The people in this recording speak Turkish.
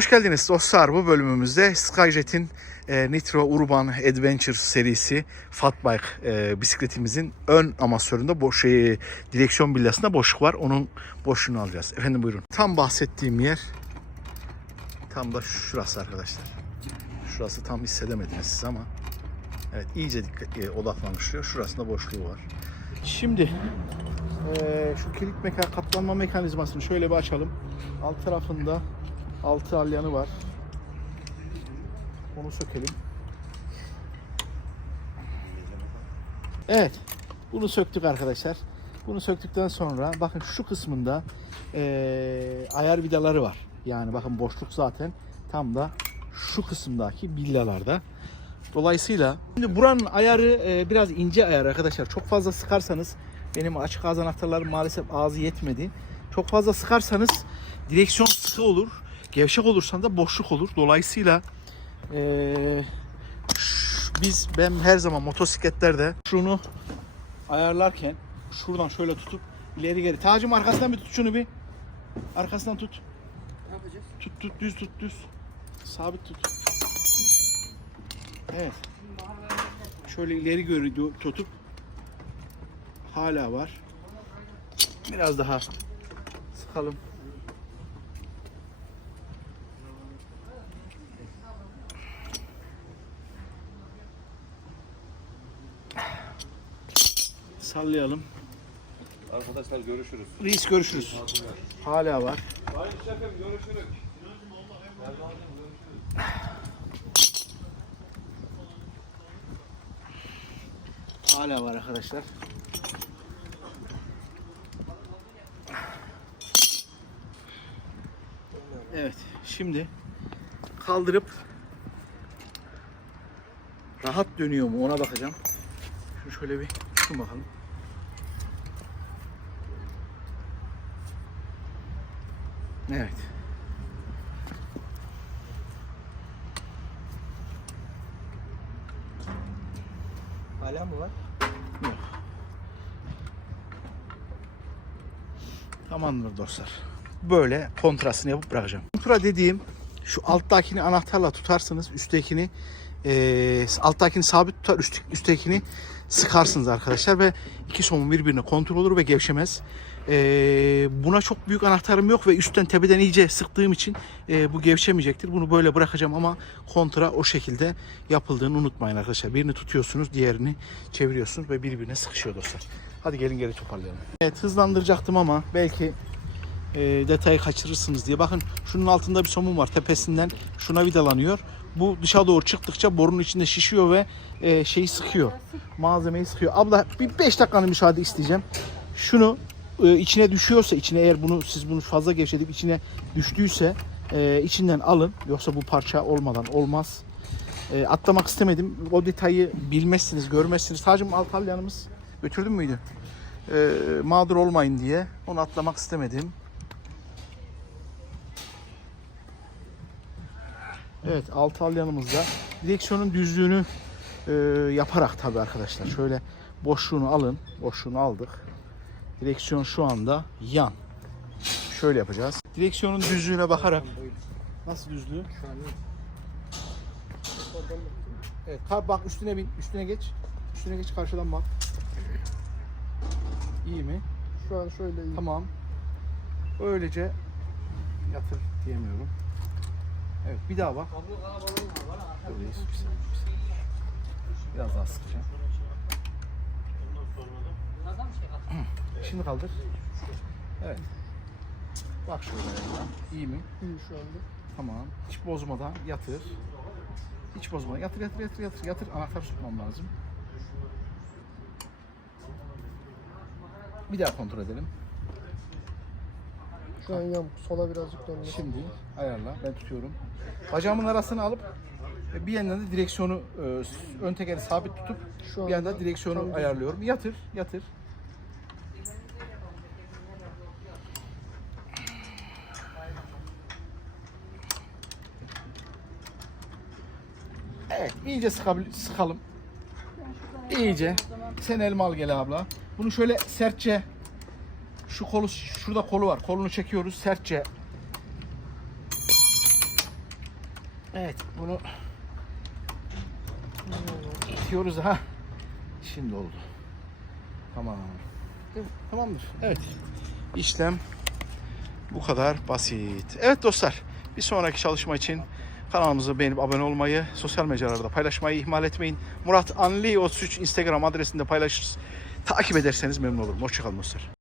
Hoş geldiniz dostlar. Bu bölümümüzde Skyjet'in e, Nitro Urban Adventure serisi Fatbike e, bisikletimizin ön amasöründe boş şey, direksiyon billasında boşluk var. Onun boşluğunu alacağız. Efendim buyurun. Tam bahsettiğim yer tam da şurası arkadaşlar. Şurası tam hissedemediniz siz ama evet iyice dikkat, e, odaklanmış diyor. Şurasında boşluğu var. Şimdi e, şu kilit meka katlanma mekanizmasını şöyle bir açalım. Alt tarafında altı alyanı var. Onu sökelim. Evet. Bunu söktük arkadaşlar. Bunu söktükten sonra bakın şu kısmında eee, ayar vidaları var. Yani bakın boşluk zaten tam da şu kısımdaki billalarda. Dolayısıyla şimdi buranın ayarı eee, biraz ince ayar arkadaşlar. Çok fazla sıkarsanız benim açık ağız anahtarlarım maalesef ağzı yetmedi. Çok fazla sıkarsanız direksiyon sıkı olur. Gevşek olursan da boşluk olur. Dolayısıyla eee, ş- biz ben her zaman motosikletlerde şunu ayarlarken şuradan şöyle tutup ileri geri. Tacım arkasından bir tut şunu bir. Arkasından tut. Ne yapacağız? Tut tut düz tut düz. Sabit tut. Evet. Şöyle ileri geri tutup hala var. Biraz daha sıkalım. Sallayalım. Arkadaşlar görüşürüz. Reis görüşürüz. Hala var. Sayın şefim görüşürüz. Hala var arkadaşlar. Evet, şimdi kaldırıp rahat dönüyor mu ona bakacağım. Şu şöyle bir tutun bakalım. Evet. Hala mı var? Tamamdır dostlar. Böyle kontrasını yapıp bırakacağım. Kontra dediğim şu alttakini anahtarla tutarsınız. Üsttekini eee alttakini sabit tutar. Üst, üsttekini sıkarsınız arkadaşlar ve iki somun birbirine kontrol olur ve gevşemez. Eee, buna çok büyük anahtarım yok ve üstten tepeden iyice sıktığım için eee, bu gevşemeyecektir. Bunu böyle bırakacağım ama kontra o şekilde yapıldığını unutmayın arkadaşlar. Birini tutuyorsunuz, diğerini çeviriyorsunuz ve birbirine sıkışıyor dostlar. Hadi gelin geri toparlayalım. Evet hızlandıracaktım ama belki e, detayı kaçırırsınız diye. Bakın şunun altında bir somun var tepesinden şuna vidalanıyor. Bu dışa doğru çıktıkça borunun içinde şişiyor ve e, şeyi sıkıyor. Malzemeyi sıkıyor. Abla bir 5 dakikanı müsaade isteyeceğim. Şunu e, içine düşüyorsa içine eğer bunu siz bunu fazla gevşetip içine düştüyse e, içinden alın. Yoksa bu parça olmadan olmaz. E, atlamak istemedim. O detayı bilmezsiniz, görmezsiniz. Tacım Altalyanımız götürdün müydü? E, mağdur olmayın diye onu atlamak istemedim. Evet alt al yanımızda. Direksiyonun düzlüğünü e, yaparak tabi arkadaşlar. Şöyle boşluğunu alın. Boşluğunu aldık. Direksiyon şu anda yan. Şöyle yapacağız. Direksiyonun düzlüğüne bakarak. Nasıl düzlüğü? Evet. kar- Bak üstüne bin. Üstüne geç. Üstüne geç karşıdan bak. İyi mi? Şu an şöyle iyi. Tamam. Öylece yatır diyemiyorum. Evet bir daha bak. Buradayız. Bir saniye, bir saniye. Biraz daha sıkacağım. Şimdi kaldır. Evet. Bak şöyle. İyi mi? İyi şu anda. Tamam. Hiç bozmadan yatır. Hiç bozmadan yatır yatır yatır yatır yatır. Anahtar tutmam lazım. Bir daha kontrol edelim. An yan sola birazcık döndü. Şimdi ayarla. Ben tutuyorum. Bacağımın arasını alıp e, bir yandan da direksiyonu e, ön tekeri sabit tutup Şu bir yandan anda direksiyonu ayarlıyorum. Yatır, yatır. Evet, iyice sıkalım. İyice. Sen elma al gel abla. Bunu şöyle sertçe şu kolu şurada kolu var. Kolunu çekiyoruz sertçe Evet bunu itiyoruz ha. Şimdi oldu. Tamam. Tamamdır. Evet. İşlem bu kadar basit. Evet dostlar. Bir sonraki çalışma için kanalımızı beğenip abone olmayı, sosyal mecralarda paylaşmayı ihmal etmeyin. Murat Anli 33 Instagram adresinde paylaşırız. Takip ederseniz memnun olurum. Hoşçakalın dostlar.